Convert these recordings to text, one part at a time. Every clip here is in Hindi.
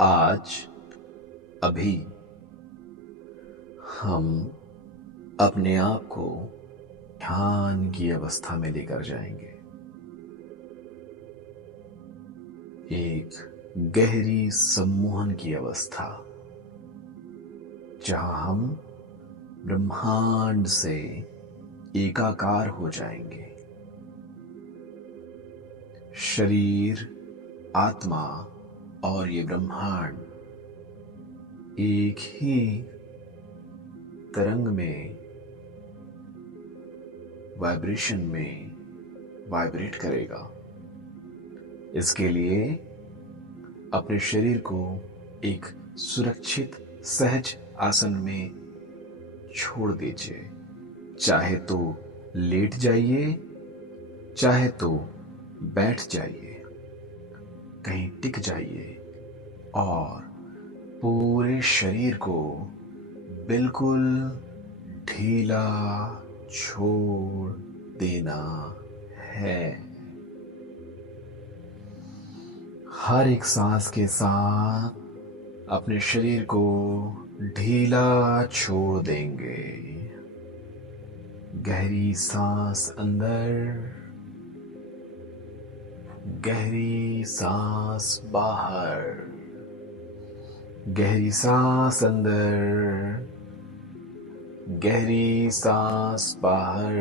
आज अभी हम अपने आप को ध्यान की अवस्था में लेकर जाएंगे। एक गहरी सम्मोहन की अवस्था, जहां हम ब्रह्मांड से एकाकार हो जाएंगे। शरीर, आत्मा और ये ब्रह्मांड एक ही तरंग में, वाइब्रेशन में वाइब्रेट करेगा। इसके लिए अपने शरीर को एक सुरक्षित सहज आसन में छोड़ दीजिए। चाहे तो लेट जाइए, चाहे तो बैठ जाइए, कहीं टिक जाइए और पूरे शरीर को बिल्कुल ढीला छोड़ देना है। हर एक सांस के साथ अपने शरीर को ढीला छोड़ देंगे। गहरी सांस अंदर, गहरी सांस बाहर, गहरी सांस अंदर, गहरी सांस बाहर,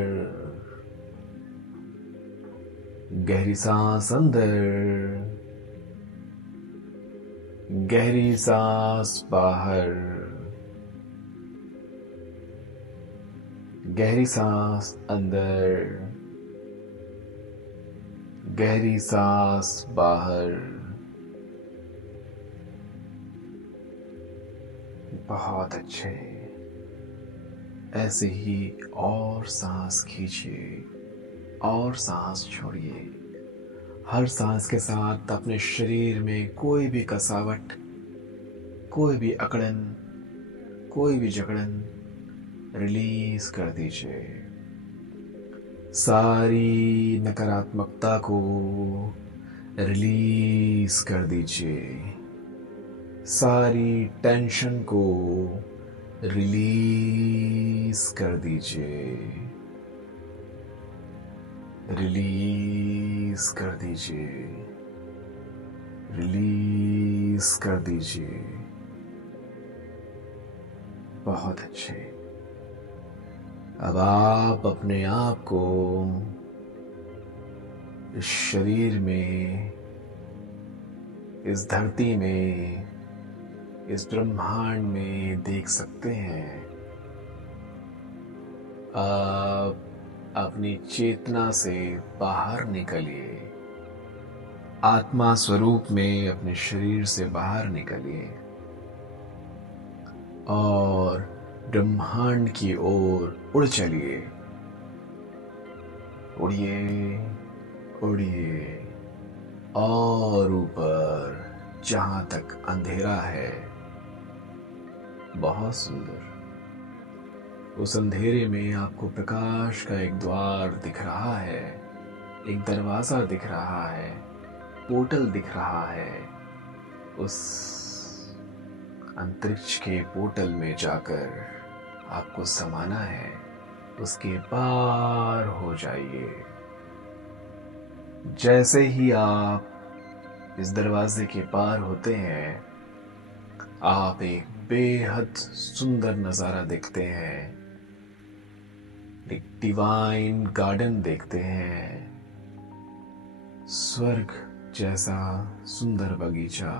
गहरी सांस अंदर, गहरी सांस बाहर, गहरी सांस अंदर, गहरी सांस बाहर। बहुत अच्छे। ऐसे ही और सांस खींचिए और सांस छोड़िए। हर सांस के साथ अपने शरीर में कोई भी कसावट, कोई भी अकड़न, कोई भी जकड़न रिलीज कर दीजिए। सारी नकारात्मकता को रिलीज कर दीजिए। सारी टेंशन को रिलीज कर दीजिए। रिलीज कर दीजिए। रिलीज कर दीजिए। बहुत अच्छे। अब आप अपने आप को इस शरीर में, इस धरती में, इस ब्रह्मांड में देख सकते हैं। आप अपनी चेतना से बाहर निकलिए। आत्मा स्वरूप में अपने शरीर से बाहर निकलिए और ब्रह्मांड की ओर उड़ चलिए। उड़िए, उड़िए और ऊपर, जहां तक अंधेरा है। बहुत सुंदर। उस अंधेरे में आपको प्रकाश का एक द्वार दिख रहा है, एक दरवाजा दिख रहा है, पोर्टल दिख रहा है। उस अंतरिक्ष के पोर्टल में जाकर आपको समाना है। उसके पार हो जाइए। जैसे ही आप इस दरवाजे के पार होते हैं, आप एक बेहद सुंदर नजारा देखते हैं। एक डिवाइन गार्डन देखते हैं। स्वर्ग जैसा सुंदर बगीचा,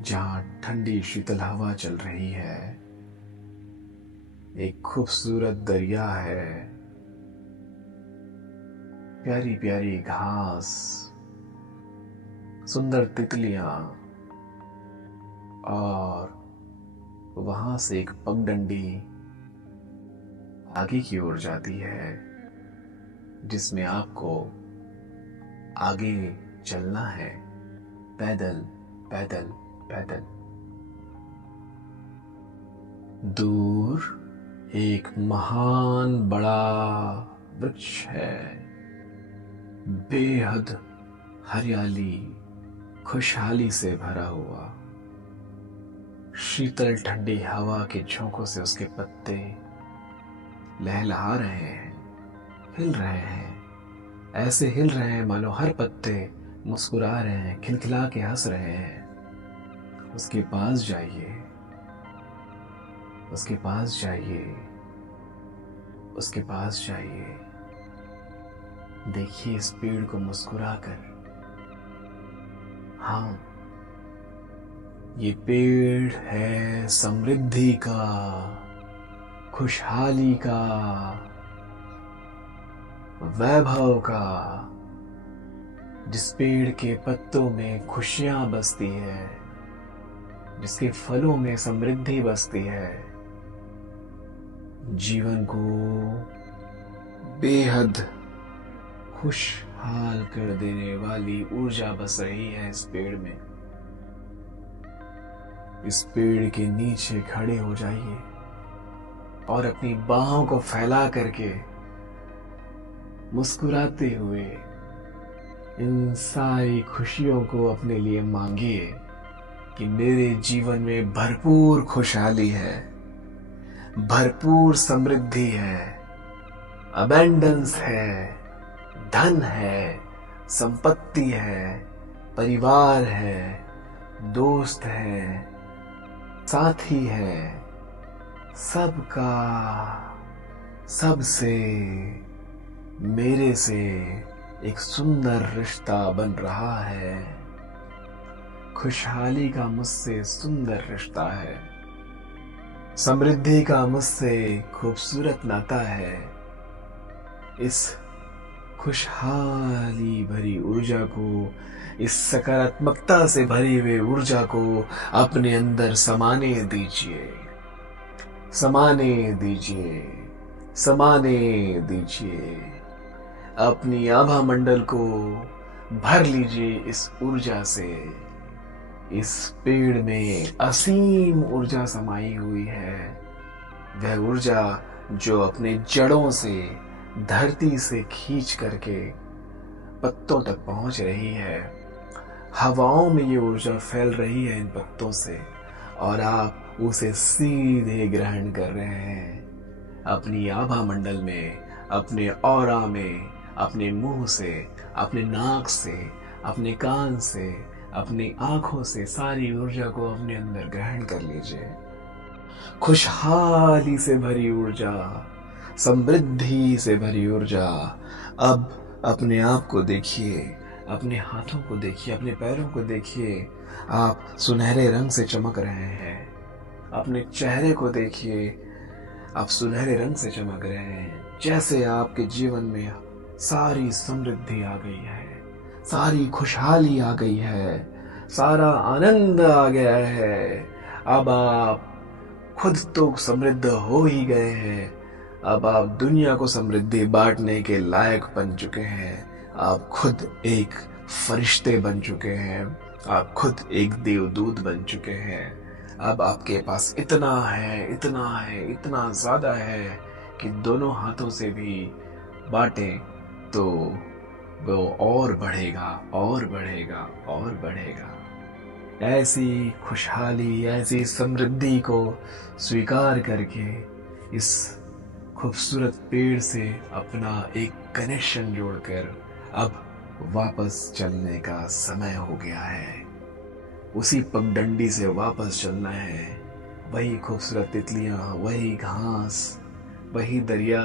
जहां ठंडी शीतल हवा चल रही है। एक खूबसूरत दरिया है। प्यारी प्यारी घास, सुंदर तितलियां और वहां से एक पगडंडी आगे की ओर जाती है, जिसमें आपको आगे चलना है। पैदल पैदल पैदल। दूर एक महान बड़ा वृक्ष है। बेहद हरियाली, खुशहाली से भरा हुआ। शीतल ठंडी हवा के झोंकों से उसके पत्ते लहलहा रहे हैं, हिल रहे हैं। ऐसे हिल रहे हैं मानो हर पत्ते मुस्कुरा रहे हैं, खिलखिला के हंस रहे हैं। उसके पास जाइए, उसके पास जाइए, उसके पास जाइए। देखिए इस पेड़ को मुस्कुरा कर। हाँ, ये पेड़ है समृद्धि का, खुशहाली का, वैभव का। जिस पेड़ के पत्तों में खुशियां बसती है, जिसके फलों में समृद्धि बसती है, जीवन को बेहद खुशहाल कर देने वाली ऊर्जा बस रही है इस पेड़ में। इस पेड़ के नीचे खड़े हो जाइए और अपनी बाहों को फैला करके मुस्कुराते हुए इन सारी खुशियों को अपने लिए मांगिए कि मेरे जीवन में भरपूर खुशहाली है, भरपूर समृद्धि है, अबेंडेंस है, धन है, संपत्ति है, परिवार है, दोस्त है, साथी है। सबका, सबसे, मेरे से एक सुंदर रिश्ता बन रहा है। खुशहाली का मुझसे सुंदर रिश्ता है, समृद्धि का मुझसे खूबसूरत नाता है। इस खुशहाली भरी ऊर्जा को, इस सकारात्मकता से भरी हुई ऊर्जा को अपने अंदर समाने दीजिए, समाने दीजिए, समाने दीजिए। अपनी आभा मंडल को भर लीजिए इस ऊर्जा से। इस पेड़ में असीम ऊर्जा समाई हुई है, वह ऊर्जा जो अपने जड़ों से धरती से खींच करके पत्तों तक पहुंच रही है। हवाओं में ये ऊर्जा फैल रही है इन पत्तों से, और आप उसे सीधे ग्रहण कर रहे हैं अपनी आभा मंडल में, अपने ऑरा में, अपने मुंह से, अपने नाक से, अपने कान से, अपनी आंखों से सारी ऊर्जा को अपने अंदर ग्रहण कर लीजिए। खुशहाली से भरी ऊर्जा, समृद्धि से भरी ऊर्जा। अब अपने आप को देखिए, अपने हाथों को देखिए, अपने पैरों को देखिए। आप सुनहरे रंग से चमक रहे हैं। अपने चेहरे को देखिए, आप सुनहरे रंग से चमक रहे हैं। जैसे आपके जीवन में सारी समृद्धि आ गई है, सारी खुशहाली आ गई है, सारा आनंद आ गया है। अब आप खुद तो समृद्ध हो ही गए हैं, अब आप दुनिया को समृद्धि बांटने के लायक बन चुके हैं। आप खुद एक फरिश्ते बन चुके हैं, आप खुद एक देवदूत बन चुके हैं। अब आपके पास इतना है, इतना है, इतना ज्यादा है कि दोनों हाथों से भी बांटें तो वो और बढ़ेगा, और बढ़ेगा, और बढ़ेगा। ऐसी खुशहाली, ऐसी समृद्धि को स्वीकार करके इस खूबसूरत पेड़ से अपना एक कनेक्शन जोड़कर अब वापस चलने का समय हो गया है। उसी पगडंडी से वापस चलना है। वही खूबसूरत तितलियां, वही घास, वही दरिया,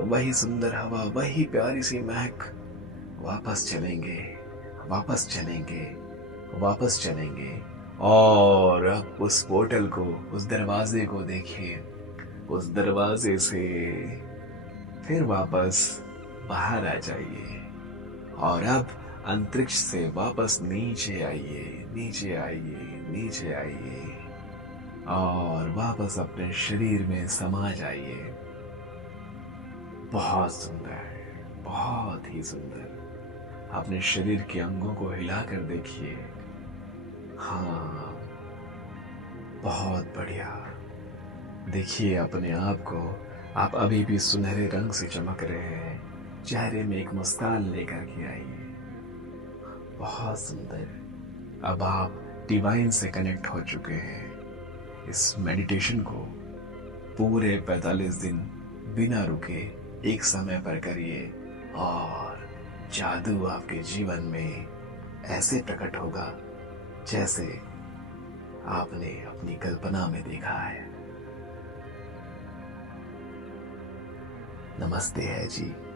वही सुंदर हवा, वही प्यारी सी महक। वापस चलेंगे, वापस चलेंगे, वापस चलेंगे। और अब उस पोर्टल को, उस दरवाजे को देखिए। उस दरवाजे से फिर वापस बाहर आ जाइए और अब अंतरिक्ष से वापस नीचे आइए, नीचे आइए, नीचे आइए और वापस अपने शरीर में समा जाइए। बहुत सुंदर, बहुत ही सुंदर। अपने शरीर के अंगों को हिलाकर देखिए। हाँ, बहुत बढ़िया। देखिए अपने आप को, आप अभी भी सुनहरे रंग से चमक रहे हैं। चेहरे में एक मुस्कान लेकर के आइए। बहुत सुंदर, अब आप डिवाइन से कनेक्ट हो चुके हैं। इस मेडिटेशन को पूरे 45 दिन बिना रुके एक समय पर करिए और जादू आपके जीवन में ऐसे प्रकट होगा जैसे आपने अपनी कल्पना में देखा है। नमस्ते है जी।